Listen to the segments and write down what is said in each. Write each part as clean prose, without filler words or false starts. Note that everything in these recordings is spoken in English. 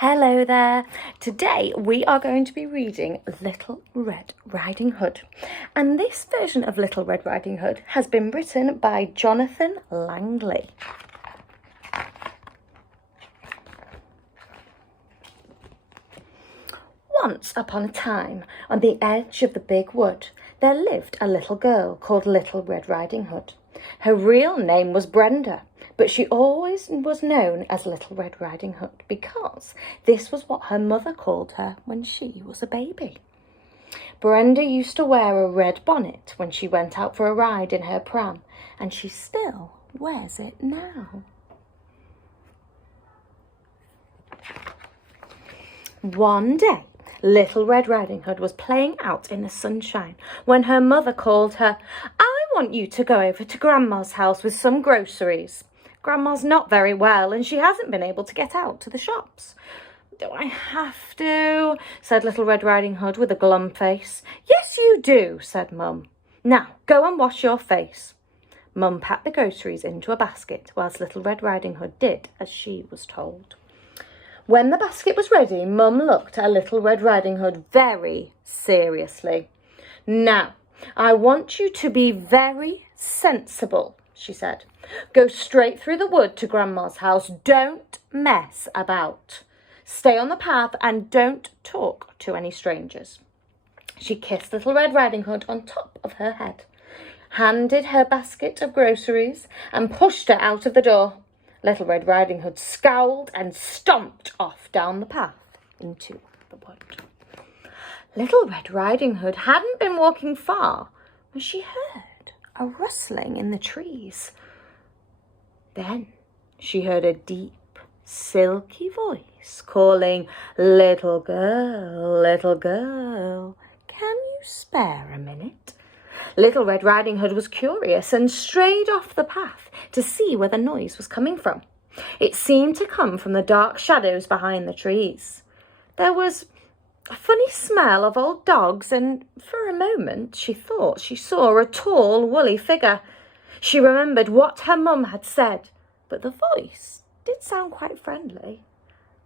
Hello there. Today we are going to be reading Little Red Riding Hood. And this version of Little Red Riding Hood has been written by Jonathan Langley. Once upon a time, on the edge of the big wood, there lived a little girl called Little Red Riding Hood. Her real name was Brenda, but she always was known as Little Red Riding Hood because this was what her mother called her when she was a baby. Brenda used to wear a red bonnet when she went out for a ride in her pram, and she still wears it now. One day, Little Red Riding Hood was playing out in the sunshine when her mother called her. "I want you to go over to Grandma's house with some groceries. Grandma's not very well and she hasn't been able to get out to the shops." "Do I have to?" said Little Red Riding Hood with a glum face. "Yes, you do," said Mum. "Now, go and wash your face." Mum packed the groceries into a basket whilst Little Red Riding Hood did as she was told. When the basket was ready, Mum looked at Little Red Riding Hood very seriously. "Now, I want you to be very sensible," she said. "Go straight through the wood to Grandma's house. Don't mess about. Stay on the path and don't talk to any strangers." She kissed Little Red Riding Hood on top of her head, handed her basket of groceries and pushed her out of the door. Little Red Riding Hood scowled and stomped off down the path into the wood. Little Red Riding Hood hadn't been walking far when she heard a rustling in the trees. Then she heard a deep, silky voice calling, little girl, can you spare a minute?" Little Red Riding Hood was curious and strayed off the path to see where the noise was coming from. It seemed to come from the dark shadows behind the trees. There was a funny smell of old dogs, and for a moment she thought she saw a tall, woolly figure. She remembered what her mum had said, but the voice did sound quite friendly.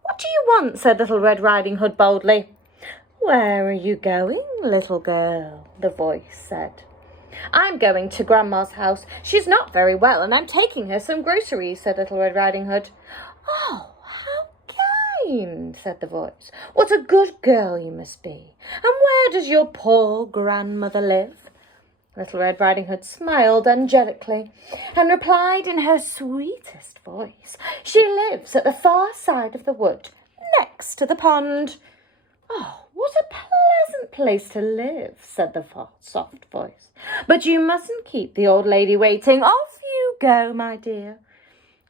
"What do you want?" said Little Red Riding Hood boldly. "Where are you going, little girl?" the voice said. "I'm going to Grandma's house. She's not very well and I'm taking her some groceries," said Little Red Riding Hood. "Oh, how kind," said the voice. "What a good girl you must be. And where does your poor grandmother live?" Little Red Riding Hood smiled angelically and replied in her sweetest voice, "She lives at the far side of the wood, next to the pond." "Oh, what a pleasant place to live," said the soft voice. "But you mustn't keep the old lady waiting. Off you go, my dear."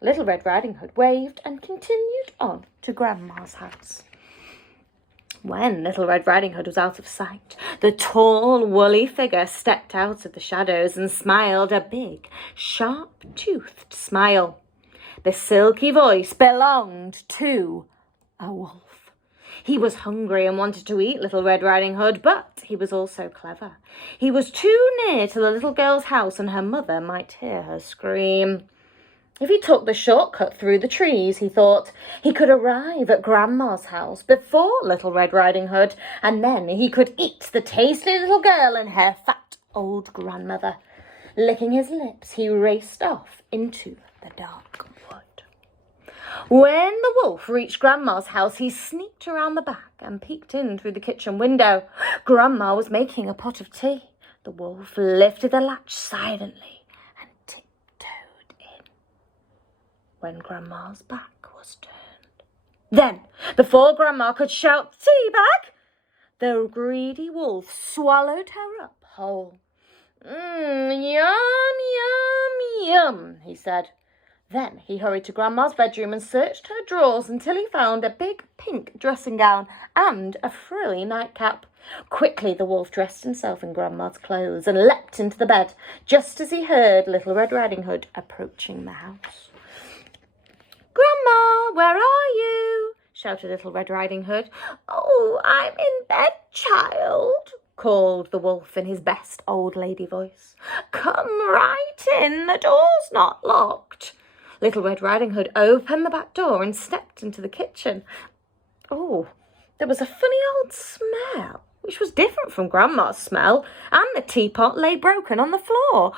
Little Red Riding Hood waved and continued on to Grandma's house. When Little Red Riding Hood was out of sight, the tall, woolly figure stepped out of the shadows and smiled a big, sharp-toothed smile. The silky voice belonged to a wolf. He was hungry and wanted to eat Little Red Riding Hood, but he was also clever. He was too near to the little girl's house and her mother might hear her scream. If he took the shortcut through the trees, he thought, he could arrive at Grandma's house before Little Red Riding Hood, and then he could eat the tasty little girl and her fat old grandmother. Licking his lips, he raced off into the dark wood. When the wolf reached Grandma's house, he sneaked around the back and peeked in through the kitchen window. Grandma was making a pot of tea. The wolf lifted the latch silently and tiptoed in. When Grandma's back was turned. Then, before Grandma could shout, "Tea back!" the greedy wolf swallowed her up whole. Yum, yum, yum," he said. Then he hurried to Grandma's bedroom and searched her drawers until he found a big pink dressing gown and a frilly nightcap. Quickly the wolf dressed himself in Grandma's clothes and leapt into the bed just as he heard Little Red Riding Hood approaching the house. "Grandma, where are you?" shouted Little Red Riding Hood. "Oh, I'm in bed, child," called the wolf in his best old lady voice. "Come right in, the door's not locked." Little Red Riding Hood opened the back door and stepped into the kitchen. Oh, there was a funny old smell, which was different from Grandma's smell, and the teapot lay broken on the floor.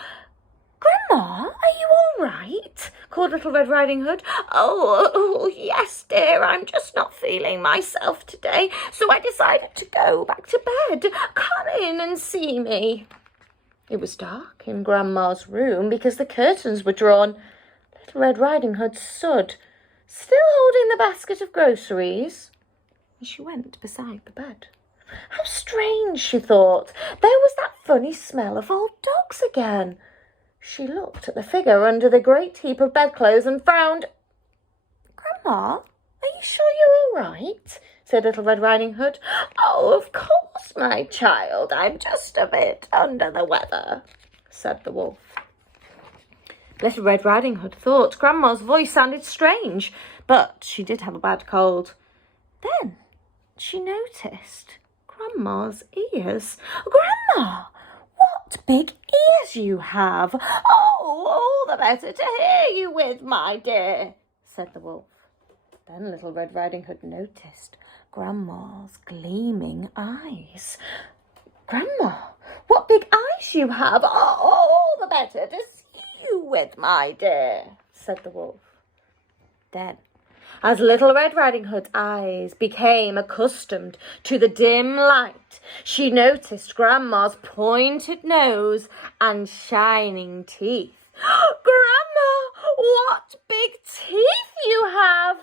"Grandma, are you all right?" called Little Red Riding Hood. Oh, yes, dear, I'm just not feeling myself today, so I decided to go back to bed. Come in and see me." It was dark in Grandma's room because the curtains were drawn. Little Red Riding Hood stood, still holding the basket of groceries, and she went beside the bed. How strange, she thought. There was that funny smell of old dogs again. She looked at the figure under the great heap of bedclothes and frowned. "Grandma, are you sure you're all right?" said Little Red Riding Hood. "Oh, of course, my child. I'm just a bit under the weather," said the wolf. Little Red Riding Hood thought Grandma's voice sounded strange, but she did have a bad cold. Then she noticed Grandma's ears. "Grandma, what big ears you have!" "Oh, all the better to hear you with, my dear," said the wolf. Then Little Red Riding Hood noticed Grandma's gleaming eyes. "Grandma, what big eyes you have!" "Oh, all the better to see you with, my dear," said the wolf. Then, as Little Red Riding Hood's eyes became accustomed to the dim light, she noticed Grandma's pointed nose and shining teeth. "Grandma, what big teeth you have!"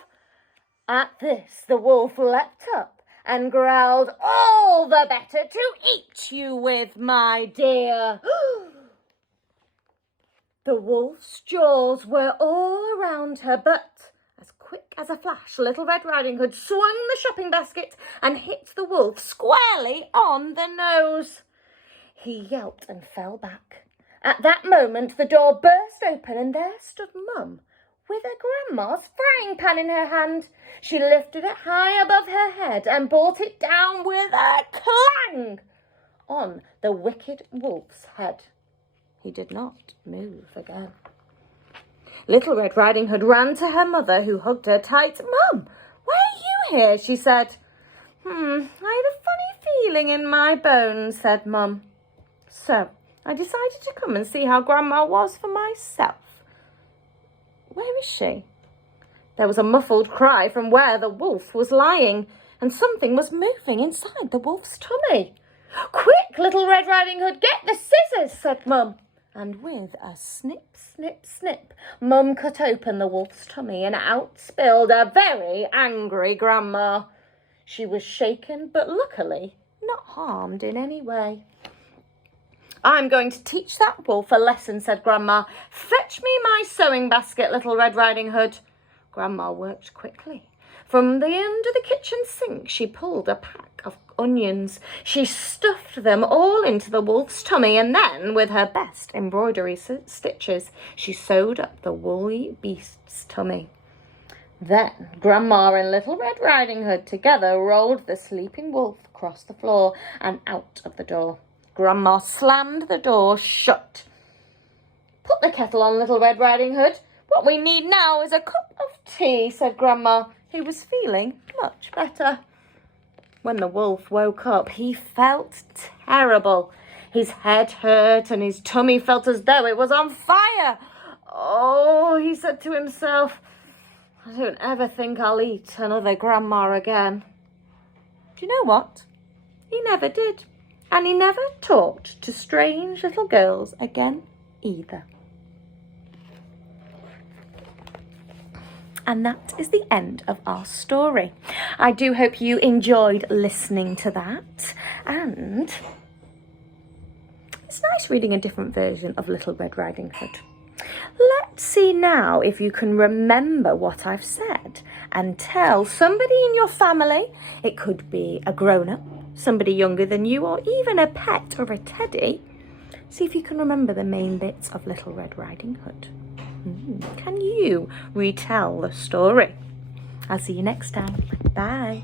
At this, the wolf leapt up and growled, "All the better to eat you with, my dear." The wolf's jaws were all around her, but as quick as a flash, Little Red Riding Hood swung the shopping basket and hit the wolf squarely on the nose. He yelped and fell back. At that moment, the door burst open and there stood Mum with her Grandma's frying pan in her hand. She lifted it high above her head and brought it down with a clang on the wicked wolf's head. He did not move again. Little Red Riding Hood ran to her mother, who hugged her tight. "Mum, why are you here?" she said. I had a funny feeling in my bones," said Mum. "So I decided to come and see how Grandma was for myself." "Where is she?" There was a muffled cry from where the wolf was lying, and something was moving inside the wolf's tummy. "Quick, Little Red Riding Hood, get the scissors," said Mum. And with a snip, snip, snip, Mum cut open the wolf's tummy and out spilled a very angry Grandma. She was shaken, but luckily not harmed in any way. "I'm going to teach that wolf a lesson," said Grandma. "Fetch me my sewing basket, Little Red Riding Hood." Grandma worked quickly. From under the kitchen sink, she pulled a pack of onions. She stuffed them all into the wolf's tummy, and then, with her best embroidery stitches, she sewed up the woolly beast's tummy. Then Grandma and Little Red Riding Hood together rolled the sleeping wolf across the floor and out of the door. Grandma slammed the door shut. "Put the kettle on, Little Red Riding Hood. What we need now is a cup of tea," said Grandma, who was feeling much better. When the wolf woke up, he felt terrible. His head hurt and his tummy felt as though it was on fire. "Oh," he said to himself, "I don't ever think I'll eat another Grandma again." Do you know what? He never did. And he never talked to strange little girls again either. And that is the end of our story. I do hope you enjoyed listening to that. And it's nice reading a different version of Little Red Riding Hood. Let's see now if you can remember what I've said and tell somebody in your family. It could be a grown-up, somebody younger than you, or even a pet or a teddy. See if you can remember the main bits of Little Red Riding Hood. Can you retell the story? I'll see you next time. Bye.